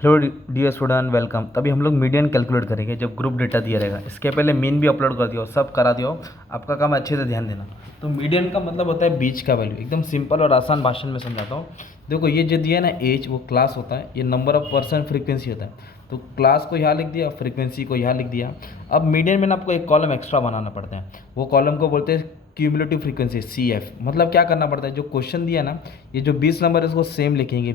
Hello dear student, welcome. तभी हम लोग मीडियन कैलकुलेट करेंगे जब ग्रुप डेटा दिया रहेगा। इसके पहले मीन भी अपलोड कर दिया हो, सब करा दिया हो, आपका काम अच्छे से ध्यान देना। तो मीडियन का मतलब होता है बीच का वैल्यू। एकदम सिंपल और आसान भाषण में समझाता हूँ। देखो, ये जो दिया है ना एज, वो क्लास होता है। ये नंबर ऑफ पर्सन फ्रीक्वेंसी होता है। तो क्लास को यहाँ लिख दिया, फ्रीक्वेंसी को यहाँ लिख दिया। अब मीडियन में ना आपको एक कॉलम एक्स्ट्रा बनाना पड़ता है। वो कॉलम को बोलते हैं क्यूमुलेटिव फ्रीक्वेंसी, CF। मतलब क्या करना पड़ता है, जो क्वेश्चन दिया ना, ये जो 20 नंबर है इसको सेम लिखेंगे।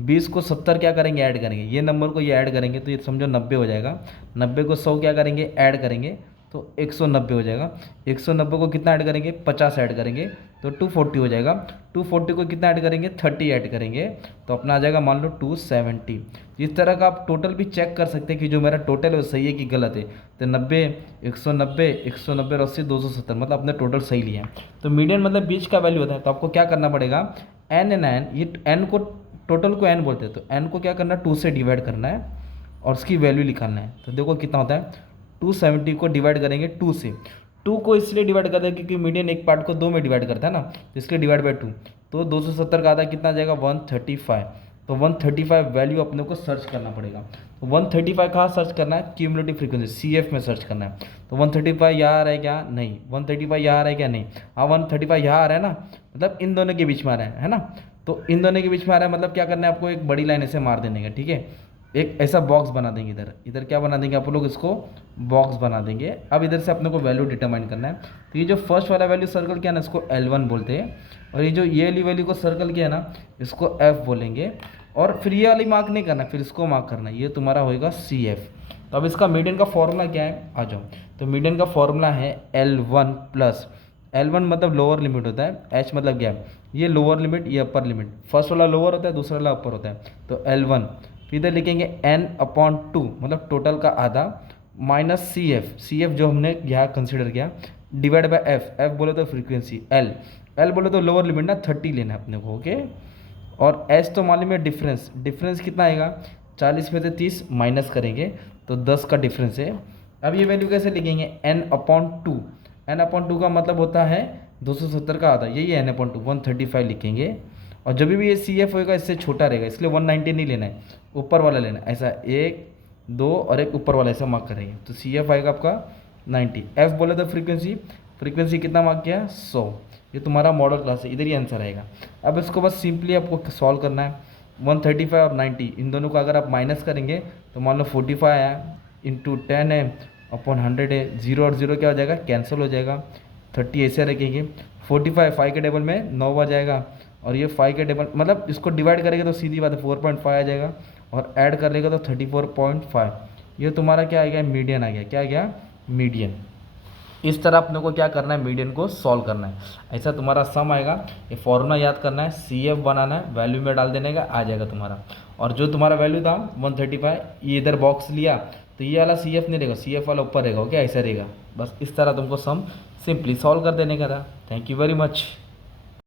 20 को 70 क्या करेंगे, ऐड करेंगे। ये नंबर को ये ऐड करेंगे तो ये समझो 90 हो जाएगा। 90 को 100 क्या करेंगे, ऐड करेंगे तो 190 हो जाएगा। 190 को कितना ऐड करेंगे, 50 ऐड करेंगे तो 240 हो जाएगा। 240 को कितना ऐड करेंगे, 30 ऐड करेंगे तो अपना आ जाएगा मान लो 270। इस तरह का आप टोटल भी चेक कर सकते हैं कि जो मेरा टोटल है वो सही है कि गलत है। तो 90, 190, 190 और 80, 270, मतलब अपने टोटल सही लिया है। तो मीडियन मतलब बीच का वैल्यू होता है। तो आपको क्या करना पड़ेगा, एन एन एन, ये एन को, टोटल को एन बोलते हैं, तो एन को क्या करना है, 2 से डिवाइड करना है और उसकी वैल्यू निकालना है। तो देखो कितना होता है, 270 को डिवाइड करेंगे 2 से। 2 को इसलिए डिवाइड करते हैं क्योंकि मीडियन एक पार्ट को 2 में डिवाइड करता है ना, तो इसलिए डिवाइड बाई 2। तो 270 का आधा कितना आ जाएगा, 135। तो 135 वैल्यू अपने को सर्च करना पड़ेगा। तो 135 कहाँ सर्च करना है, क्यूमुलेटिव फ्रीक्वेंसी CF में सर्च करना है। तो 135 यहाँ आ रहा है क्या, नहीं। 135 यहाँ आ रहा है क्या, नहीं। हाँ, 135 यहाँ आ रहा है ना, मतलब इन दोनों के बीच में आ रहा है ना। तो इन दोनों के बीच में आ रहा है, मतलब क्या करना है आपको, एक बड़ी लाइन ऐसे मार देने का, ठीक है। एक ऐसा बॉक्स बना देंगे, इधर इधर क्या बना देंगे आप लोग, इसको बॉक्स बना देंगे। अब इधर से अपने को वैल्यू डिटरमाइन करना है। तो ये जो फर्स्ट वाला वैल्यू सर्कल किया ना, इसको L1 बोलते हैं। और ये जो ये वाली वैल्यू को सर्कल किया ना, इसको F बोलेंगे। और फिर ये वाली मार्क नहीं करना, फिर इसको मार्क करना, ये तुम्हारा होएगा CF। तो अब इसका मीडियन का फॉर्मूला क्या है, आ जाओ। तो मीडियन का फॉर्मूला है L1 प्लस, L1 मतलब लोअर लिमिट होता है, H मतलब क्या है, ये लोअर लिमिट, ये अपर लिमिट। फर्स्ट वाला लोअर होता है, दूसरा वाला अपर होता है। तो L1, फिर इधर लिखेंगे N/2, मतलब टोटल का आधा, माइनस CF जो हमने यहाँ कंसिडर किया, डिवाइड बाय F बोले तो फ्रीक्वेंसी, L बोले तो लोअर लिमिट ना 30 लेना है अपने को, ओके। और H तो मालूम है डिफरेंस कितना आएगा, 40 में से 30 माइनस करेंगे तो 10 का डिफरेंस है। अब ये वैल्यू कैसे लिखेंगे, N/2 का मतलब होता है 270 का आधा, यही है N/2, 135 लिखेंगे। और जब भी ये CF होएगा इससे छोटा रहेगा, इसलिए 190 नहीं लेना है, ऊपर वाला लेना है। ऐसा 1, 2 और एक ऊपर वाला ऐसा मार्क करेंगे तो CF आएगा आपका 90। F बोले तो फ्रीक्वेंसी कितना मार्क किया, 100। ये तुम्हारा मॉडल क्लास है, इधर ही आंसर आएगा। अब इसको बस सिंपली आपको सॉल्व करना है। 135 और 90, इन दोनों को अगर आप माइनस करेंगे तो मान लो 45 आया, इंटू 10 है, अपॉन 100 है। 0 और 0 क्या हो जाएगा, कैंसिल हो जाएगा। 30 ऐसे रखेंगे। 45 5 के टेबल में 9 आ जाएगा, और ये 5 के टेबल, मतलब इसको डिवाइड करेंगे तो सीधी बात है 4.5 आ जाएगा, और ऐड कर लेगा तो 34.5। ये तुम्हारा क्या आ गया, मीडियन आ गया। क्या आ गया, मीडियन। इस तरह अपने को क्या करना है, मीडियन को सॉल्व करना है। ऐसा तुम्हारा सम आएगा। ये फॉर्मूला याद करना है, CF बनाना है, वैल्यू में डाल देने का, आ जाएगा तुम्हारा। और जो तुम्हारा वैल्यू था 135, ये इधर बॉक्स लिया तो ये वाला CF नहीं रहेगा, CF वाला ऊपर रहेगा, ओके, ऐसा रहेगा। बस इस तरह तुमको सम सिंपली सॉल्व कर देने का था। Thank you very much.